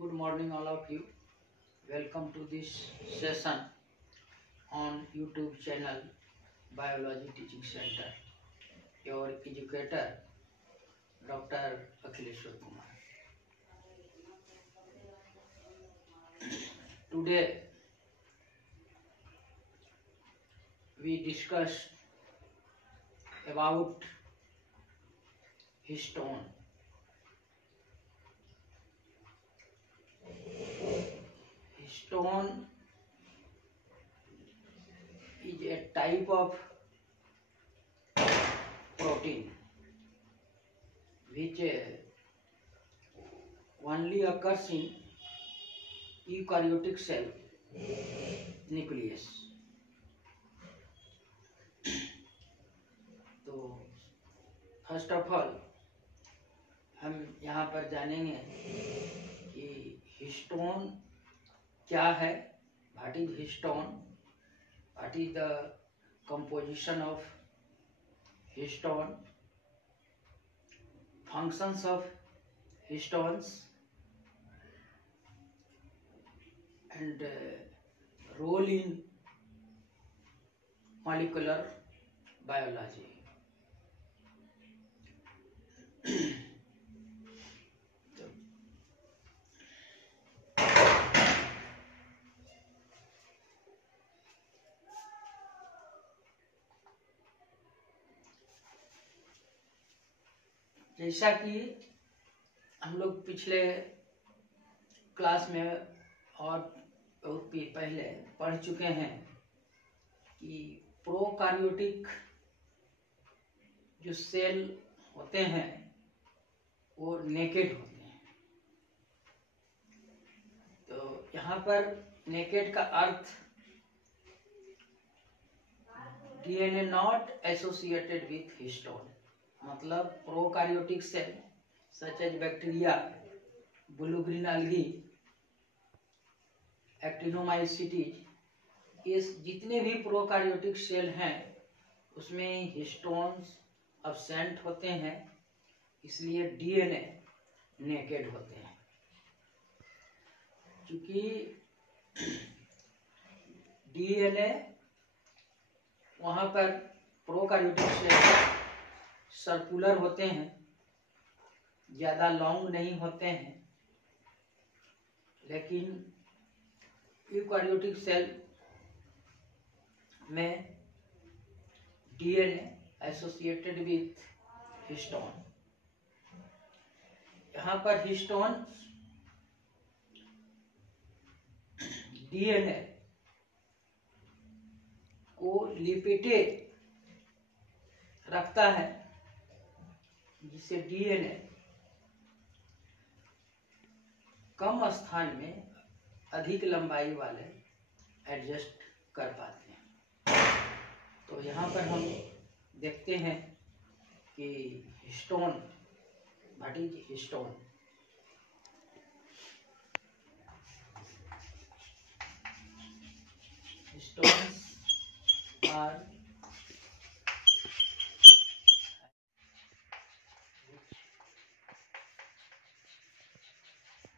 Good morning, all of you. Welcome to this session on YouTube channel Biology Teaching Center. Your educator, Dr. Akhileshwar Kumar. Today, we discuss about histone. Histone is a type of protein which only occurs in eukaryotic cell nucleus. तो first of all हम यहाँ पर जानेंगे कि histone क्या है, what is histone, what is the composition of histone, functions of histones and role in molecular biology. जैसा कि हम लोग पिछले क्लास में और बहुत पहले पढ़ चुके हैं कि प्रोकार्योटिक जो सेल होते हैं वो नेकेड होते हैं। तो यहाँ पर नेकेड का अर्थ DNA not associated with histone, मतलब prokaryotic cell such as bacteria, blue green algae, actinomycetes, ये जितने भी प्रोकार्योटिक सेल हैं उसमें हिस्टोन्स अब्सेंट होते हैं, इसलिए डीएनए नेकेड होते हैं। क्योंकि डीएनए वहाँ पर प्रोकार्योटिक सेल सर्कुलर होते हैं, ज़्यादा लॉन्ग नहीं होते हैं, लेकिन यूकार्योटिक सेल में डीएनए एसोसिएटेड विथ हिस्टोन। यहाँ पर हिस्टोन डीएनए को लिपेटे रखता है, जिससे डीएनए कम स्थान में अधिक लंबाई वाले एडजस्ट कर पाते हैं। तो यहाँ पर हम देखते हैं कि histone, what is histone. Histones are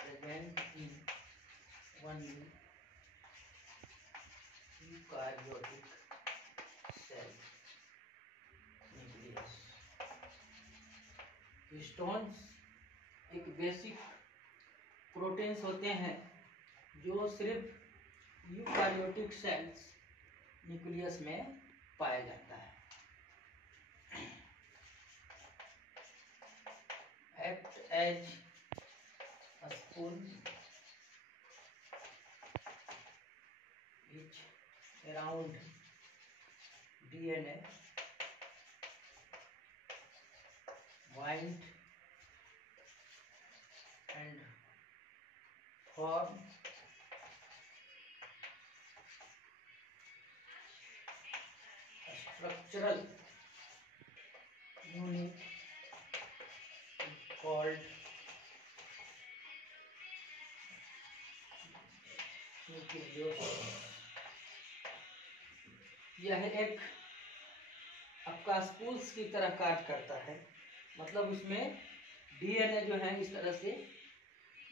present in only eukaryotic cell nucleus. हिस्टोन्स एक बेसिक प्रोटीन्स होते हैं जो सिर्फ यूकार्योटिक सेल्स न्यूक्लियस में पाया जाता है। Act as spoon which around DNA bind and form a structural unit called यह एक आपका स्पूल्स की तरह कार्य करता है, मतलब उसमें डीएनए जो है इस तरह से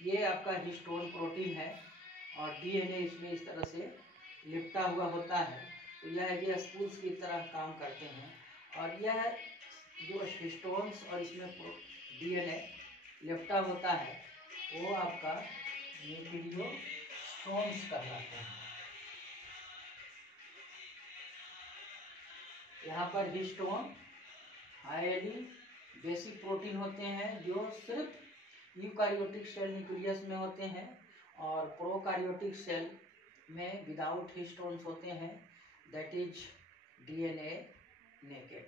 ये आपका हिस्टोन प्रोटीन है और डीएनए इसमें इस तरह से लिपटा हुआ होता है। तो यह स्पूल्स की तरह काम करते हैं और यह जो हिस्टोन्स और इसमें डीएनए लिपटा होता है वो आपका न्यूक्लियोसोम्स कहलाते हैं। यहाँ पर हिस्टोन हाईली बेसिक प्रोटीन होते हैं जो सिर्फ यूकारियोटिक सेल न्यूक्लियस में होते हैं और प्रोकारियोटिक सेल में विदाउट हिस्टोन्स होते हैं, दैट इज डीएनए नेकेड।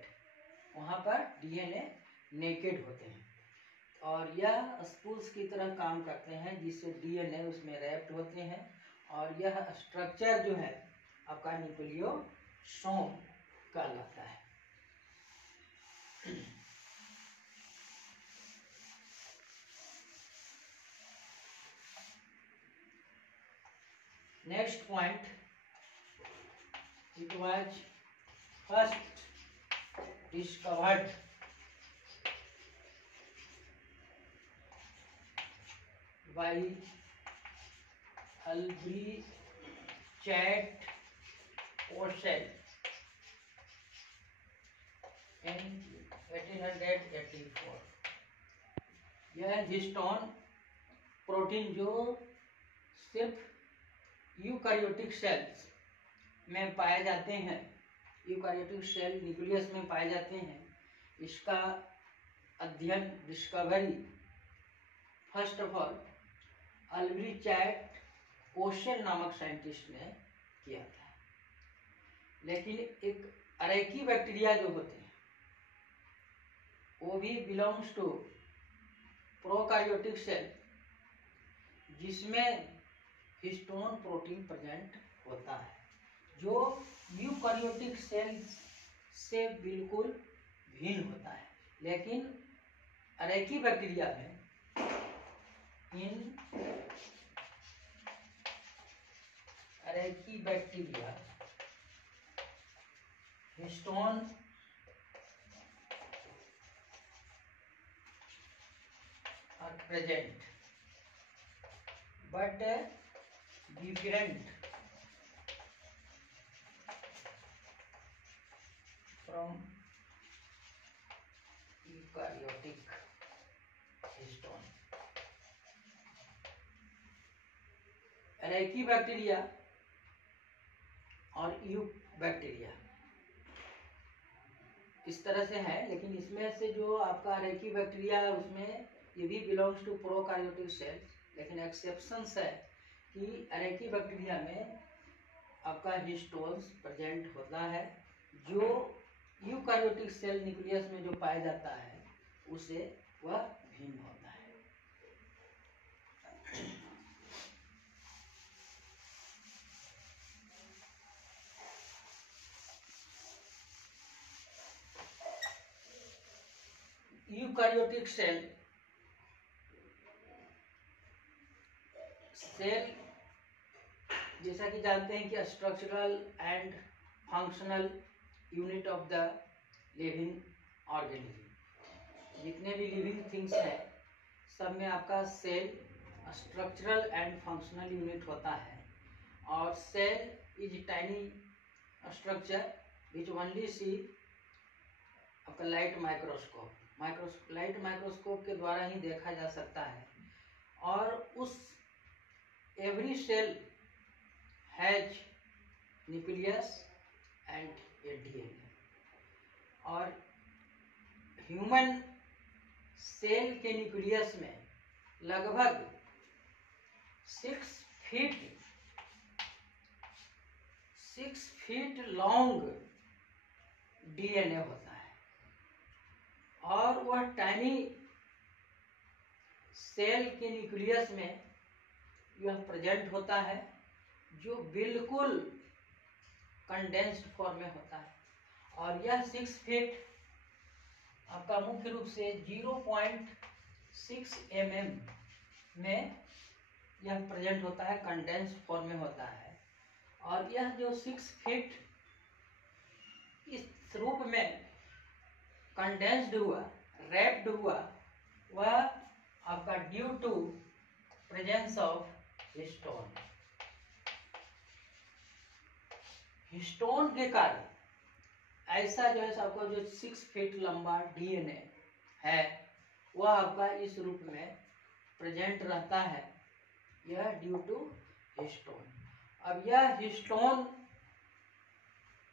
वहाँ पर डीएनए नेकेड होते हैं और यह स्पूल्स की तरह काम करते हैं जिससे डीएनए उसमें रैप्ड होते हैं और यह स्ट्रक्चर जो है आपका न्यूक्लियोसोम कहलाता है। Next point, it was first discovered by Albrecht Purcell in 1884। यह हिस्टोन प्रोटीन जो सिर्फ यूकारियोटिक सेल्स में पाए जाते हैं, यूकारियोटिक सेल न्यूक्लियस में पाए जाते हैं, इसका अध्ययन डिस्कवरी फर्स्ट ऑफ ऑल अल्ब्रेcht पोशेल नामक साइंटिस्ट ने किया था। लेकिन एक अरेकी बैक्टीरिया जो होते हैं वो भी बिलोंग्स टू प्रोकारियोटिक सेल जिसमें हिस्टोन प्रोटीन प्रेजेंट होता है जो यूकारियोटिक सेल्स से बिल्कुल भिन्न होता है। लेकिन अरेकी बैक्टीरिया में इन archaebacteria histone are present but different from eukaryotic histone। Archaebacteria और यू बैक्टीरिया इस तरह से है, लेकिन इसमें से जो आपका अरेकी बैक्टीरिया है उसमें ये भी बिलोंग्स टू प्रोकारियोटिक सेल्स, लेकिन एक्सेप्शंस है कि अरेकी बैक्टीरिया में आपका हिस्टोन्स प्रेजेंट होता है जो यूकारियोटिक सेल न्यूक्लियस में जो पाया जाता है उसे वह भिन्न होता है। यूकारियोटिक सेल जैसा कि जानते हैं कि structural and functional unit of the living organism. जितने भी लिविंग थिंग्स हैं सब में आपका cell structural and functional unit होता है और cell is tiny structure which only see आपका लाइट माइक्रोस्कोप के द्वारा ही देखा जा सकता है। और उस every cell has nucleus and a DNA. और ह्यूमन सेल के न्यूक्लियस में लगभग 6 फीट लॉन्ग डीएनए होता है और वह टाइनी सेल के न्यूक्लियस में यह प्रेजेंट होता है जो बिल्कुल कंडेंस्ड फॉर्म में होता है। और यह 6 फीट आपका मुख्य रूप से 0.6 mm में यह प्रेजेंट होता है, कंडेंस्ड फॉर्म में होता है। और यह जो 6 फीट इस रूप में कंडेंस्ड हुआ, रैप्ड हुआ, वह आपका due to presence of histone. Histone के कारण ऐसा जो है आपका जो 6 फीट लंबा डीएनए है वह आपका इस रूप में प्रेजेंट रहता है, यह ड्यू टू हिस्टोन। अब यह हिस्टोन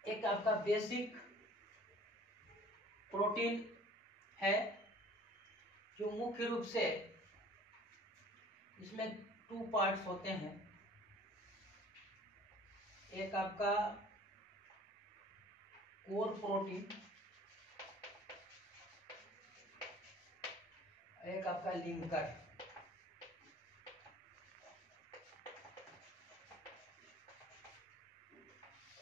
एक आपका बेसिक प्रोटीन है जो मुख्य रूप से इसमें 2 पार्ट्स होते हैं। एक आपका कोर प्रोटीन, एक आपका लिंकर।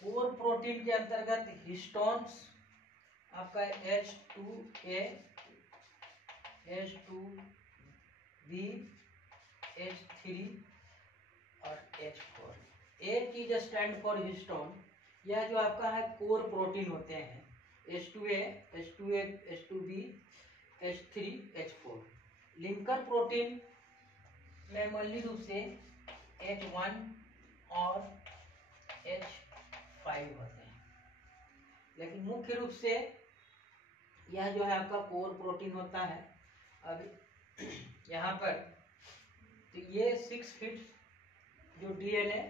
कोर प्रोटीन के अंतर्गत हिस्टोन्स आपका H2A, H2B, H3 और H4। A की जो स्टैंड फॉर हिस्टोन, यह जो आपका है कोर प्रोटीन होते हैं, H2A, H2B, H3, H4। Linker protein में मूल रूप से H1 और H5 होते हैं, लेकिन मुख्य रूप से यह जो है आपका कोर प्रोटीन होता है। अब यहाँ पर तो ये 6 फीट जो डीएनए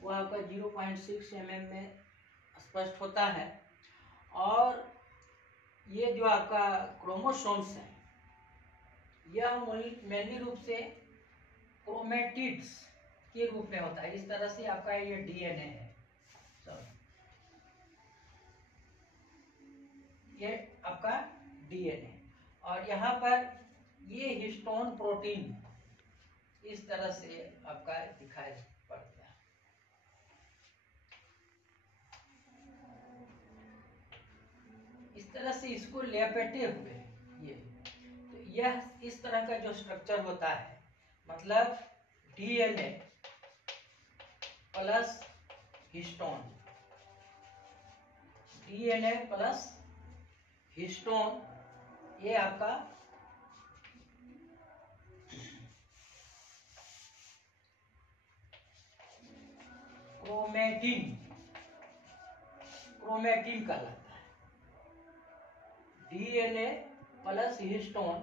वो आपका 0.6 mm में स्पष्ट होता है, और ये जो आपका क्रोमोसोम्स है यह मेनली रूप से क्रोमेटिड्स के रूप में होता है। इस तरह से आपका ये डीएनए है, ये आपका डीएनए, और यहाँ पर ये हिस्टोन प्रोटीन इस तरह से आपका दिखाई पड़ता है। इस तरह से इसको लपेटे हुए ये, तो यह इस तरह का जो स्ट्रक्चर होता है, मतलब DNA plus histone, DNA plus histone, ये आपका क्रोमेटिन कहलाता है। डीएनए प्लस हिस्टोन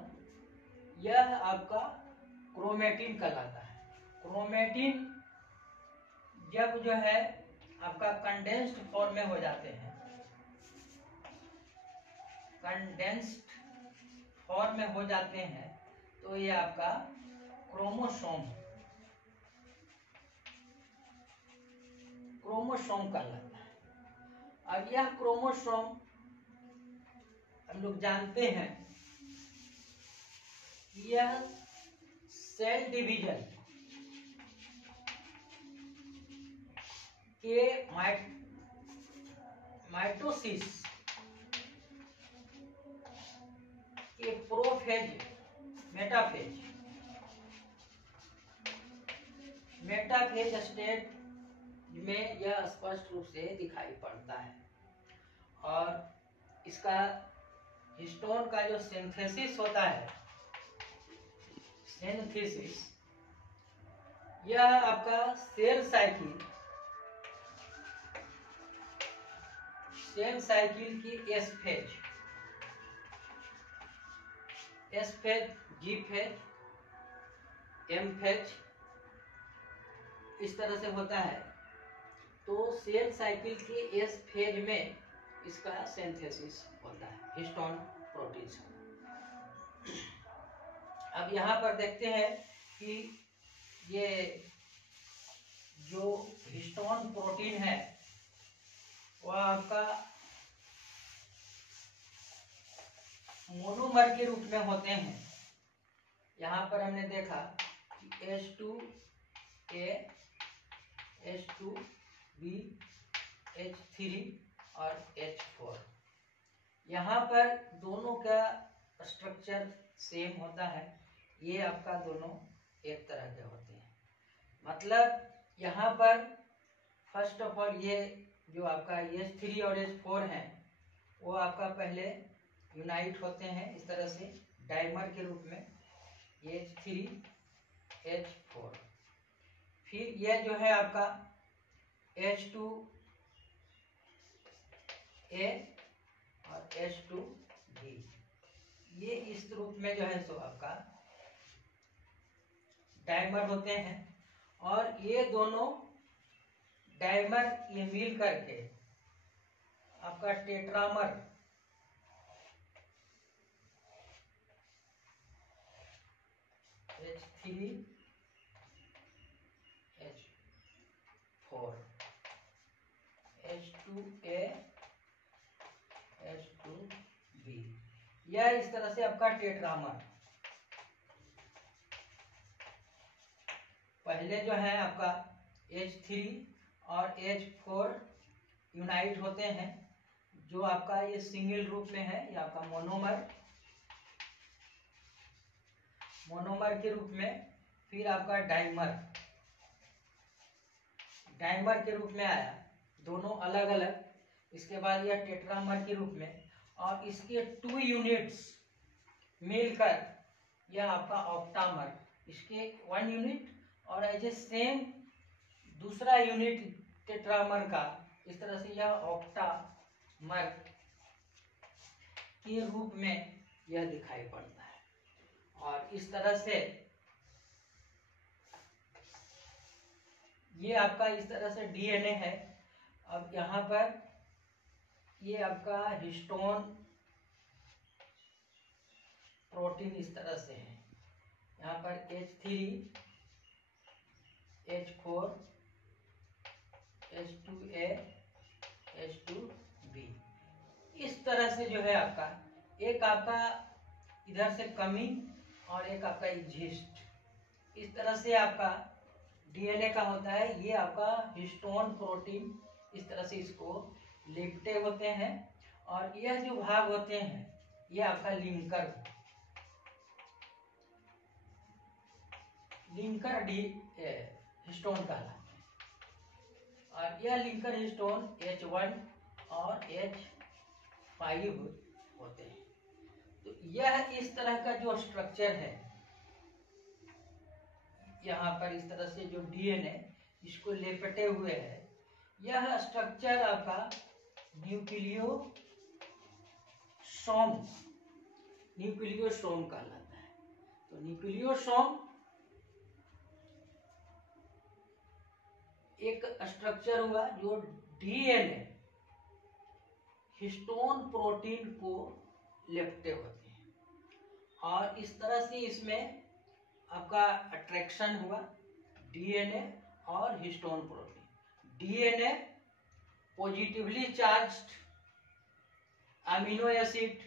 यह आपका क्रोमेटिन कहलाता है। क्रोमेटिन जब जो है आपका कंडेंस्ड फॉर्म में हो जाते हैं, कंडेंस्ड फॉर्म में हो जाते हैं, तो ये आपका क्रोमोसोम कहलाता है। अब यह क्रोमोसोम हम लोग जानते हैं कि यह सेल डिवीजन के माइटोसिस के प्रोफेज, मेटाफेज स्टेट में यह स्पष्ट रूप से दिखाई पड़ता है। और इसका हिस्टोन का जो सिंथेसिस होता है, यह आपका सेल साइकिल की एस फेज, जी फेज, एम फेज इस तरह से होता है। तो सेल साइकिल के एस फेज में इसका सिंथेसिस होता है हिस्टोन प्रोटीन। अब यहाँ पर देखते हैं कि ये जो हिस्टोन प्रोटीन है वह आपका मोनोमर के रूप में होते हैं। यहाँ पर हमने देखा कि H2A, H2B, H3 और H4, यहाँ पर दोनों का स्ट्रक्चर सेम होता है। ये आपका दोनों एक तरह के होते हैं, मतलब यहाँ पर फर्स्ट ऑफ ऑल ये जो आपका H3 और H4 है वो आपका पहले यूनाइट होते हैं इस तरह से डाइमर के रूप में, H3 H4। फिर यह जो है आपका H2A और H2B, ये इस रूप में जो है सो आपका डाइमर होते हैं। और ये दोनों डाइमर ये मिल करके आपका टेट्रामर H3H4 H2A H2B, यह इस तरह से आपका टेट्रामर पहले जो है आपका H3 और H4 यूनाइट होते हैं, जो आपका ये सिंगल रूप में है, ये आपका मोनोमर के रूप में। फिर आपका डाइमर के रूप में आया, दोनों अलग अलग। इसके बाद यह टेट्रामर के रूप में, और इसके 2 यूनिट्स मिलकर यह आपका ऑक्टामर, इसके 1 यूनिट और एज ए सेम दूसरा यूनिट टेट्रामर का, इस तरह से यह ऑक्टामर के रूप में यह दिखाई पड़ता है। और इस तरह से ये आपका इस तरह से डीएनए है। अब यहाँ पर ये आपका हिस्टोन प्रोटीन इस तरह से है, यहाँ पर H3 H4 H2A H2B, इस तरह से जो है आपका एक आपका इधर से कमिंग और एक आपका एग्जिस्ट, इस तरह से आपका डीएनए का होता है। ये आपका हिस्टोन प्रोटीन इस तरह से इसको लिपटे होते हैं। और यह जो भाग होते हैं ये आपका लिंकर हिस्टोन कहलाते हैं। और यह लिंकर हिस्टोन H1 और H5 होते हैं। तो यह इस तरह का जो स्ट्रक्चर है, यहाँ पर इस तरह से जो डीएनए इसको लेपटे हुए है, यह स्ट्रक्चर आपका न्यूक्लियोसोम कहलाता है। तो न्यूक्लियोसोम एक स्ट्रक्चर हुआ जो डीएनए हिस्टोन प्रोटीन को लेपटे होते हैं। और इस तरह से इसमें आपका अट्रैक्शन हुआ डीएनए और histone protein. DNA positively charged amino acid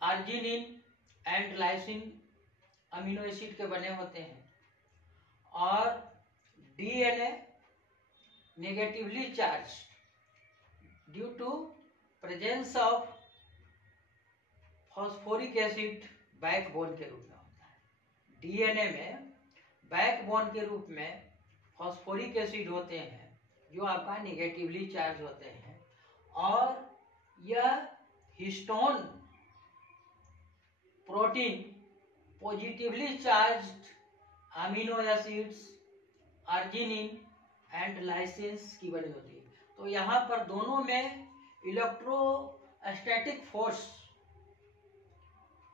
arginine and lysine amino acid के बने होते हैं। और DNA negatively charged due to presence of phosphoric acid backbone के रूप में होता है। डीएनए में बैकबोन के रूप में फॉस्फोरिक एसिड होते हैं जो आपका नेगेटिवली चार्ज होते हैं। और यह histone protein positively charged amino acids arginine and lysine की बनी होती है। तो यहाँ पर दोनों में इलेक्ट्रोस्टैटिक फोर्स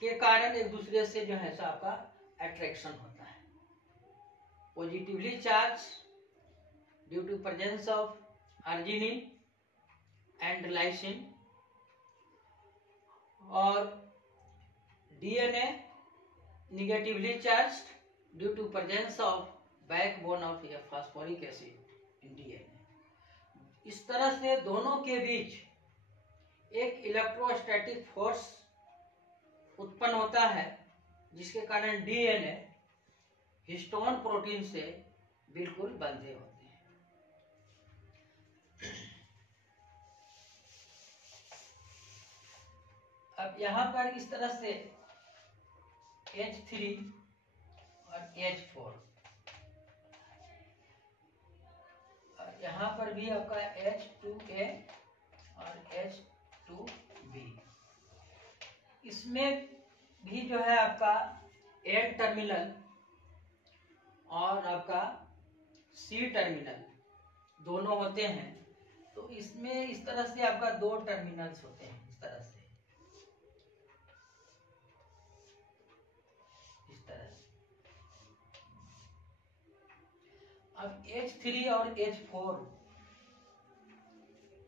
के कारण एक दूसरे से जो है सो आपका अट्रैक्शन होता है। Positively charge due to presence of arginine and lysine, और DNA negatively charged due to presence of backbone of phosphoric acid in DNA. इस तरह से दोनों के बीच एक इलेक्ट्रोस्टैटिक फोर्स उत्पन्न होता है, जिसके कारण डीएनए हिस्टोन प्रोटीन से बिल्कुल बंधे होते हैं। अब यहाँ पर इस तरह से H3 और H4, और यहाँ पर भी आपका H2A और H2B, इसमें भी जो है आपका N टर्मिनल और आपका C टर्मिनल दोनों होते हैं। तो इसमें इस तरह से आपका दो टर्मिनल्स होते हैं, इस तरह से, इस तरह से। अब H3 और H4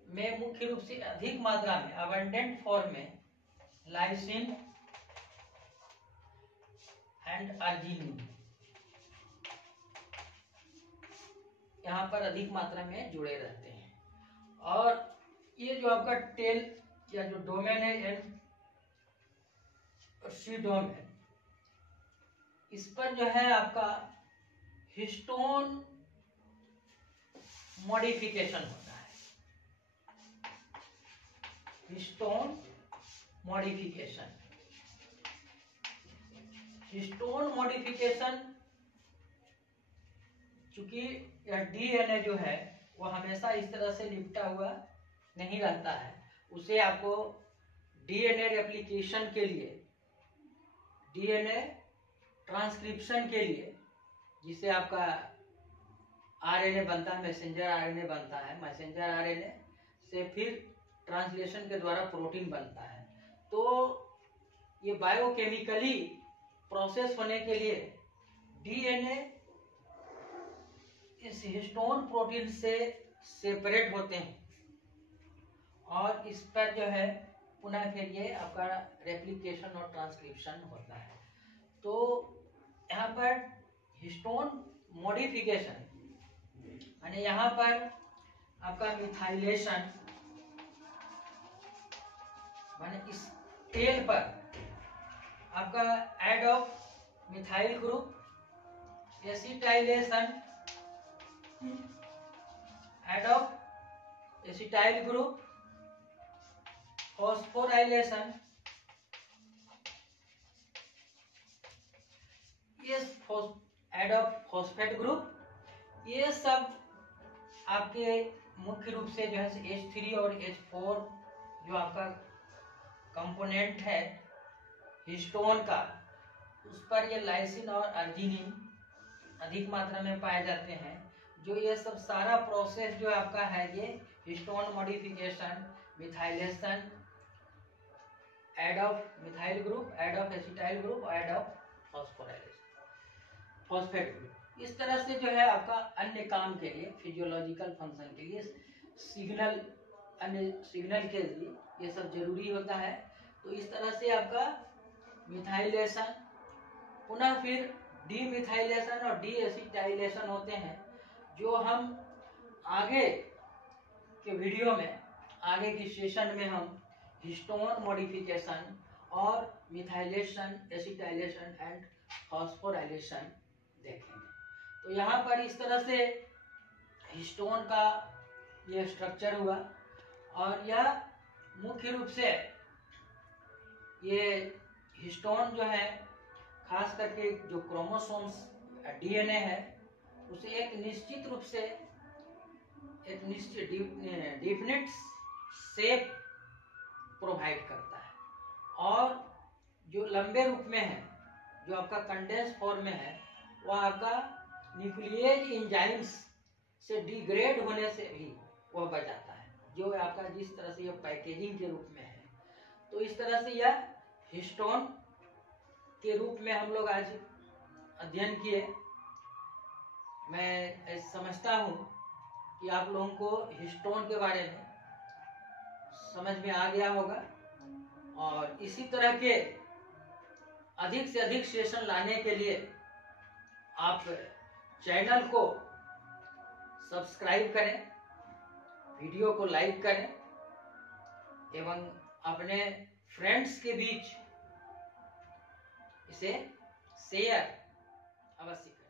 में मुख्य रूप से अधिक मात्रा में अबंडेंट फॉर्म में लाइसिन एंड अर्जिनिन यहाँ पर अधिक मात्रा में जुड़े रहते हैं। और ये जो आपका टेल या जो डोमेन है एन सी डोमेन, इस पर जो है आपका हिस्टोन मॉडिफिकेशन होता है। हिस्टोन मॉडिफिकेशन, हिस्टोन मॉडिफिकेशन चूंकि यह डीएनए जो है वो हमेशा इस तरह से लिपटा हुआ नहीं रहता है, उसे आपको डीएनए रेप्लिकेशन के लिए, डीएनए ट्रांसक्रिप्शन के लिए, जिसे आपका आरएनए बनता है, मैसेंजर आरएनए बनता है, मैसेंजर आरएनए से फिर ट्रांसलेशन के द्वारा प्रोटीन बनता है। तो ये बायोकेमिकली प्रोसेस होने के लिए डीएनए इस हिस्टोन प्रोटीन से सेपरेट होते हैं और इस पर जो है पुनः फिर ये आपका रेप्लिकेशन और ट्रांसक्रिप्शन होता है। तो यहाँ पर हिस्टोन मॉडिफिकेशन यानी यहाँ पर आपका मिथाइलेशन माने इस टेल पर आपका add of methyl group, acetylation, add of acetyl group, phosphorylation, ये ऐड ऑफ फॉस्फेट ग्रुप, ये सब आपके मुख्य रूप से जो है H3 और H4 जो आपका कंपोनेंट है हिस्टोन का, उस पर ये लाइसिन और अर्जिनिन अधिक मात्रा में पाए जाते हैं। जो ये सब सारा प्रोसेस जो आपका है ये histone modification, methylation, add of methyl group, add of acetyl group, add of phosphorylation, phosphate group, इस तरह से जो है आपका अन्य काम के लिए, फिजियोलॉजिकल फंक्शन के लिए, सिग्नल, अन्य सिग्नल के लिए ये सब जरूरी होता है। तो इस तरह से आपका मिथाइलेशन, पुनः फिर डीमिथाइलेशन और डीएसिटाइलेशन होते हैं, जो हम आगे के वीडियो में, आगे की सेशन में हम हिस्टोन मॉडिफिकेशन और मिथाइलेशन, एसिटाइलेशन एंड फॉस्फोराइलेशन देखेंगे। तो यहाँ पर इस तरह से हिस्टोन का ये स्ट्रक्चर हुआ और यह मुख्य रूप से ये हिस्टोन जो है खास करके जो क्रोमोसोम्स डीएनए है उसे एक निश्चित रूप से, एक निश्चित डिफिनिट शेप प्रोवाइड करता है और जो लंबे रूप में है, जो आपका कंडेंस फॉर्म में है, वह आपका न्यूक्लियेज एंजाइम्स से डिग्रेड होने से भी वह बचाता है, जो आपका जिस तरह से यह पैकेजिंग के रूप में है। तो इस तरह से यह हिस्टोन के रूप में हम लोग आज अध्ययन किए। मैं समझता हूँ कि आप लोगों को हिस्टोन के बारे में समझ में आ गया होगा और इसी तरह के अधिक से अधिक सेशन लाने के लिए आप चैनल को सब्सक्राइब करें, वीडियो को लाइक करें एवं अपने फ्रेंड्स के बीच इसे शेयर अवश्य करें।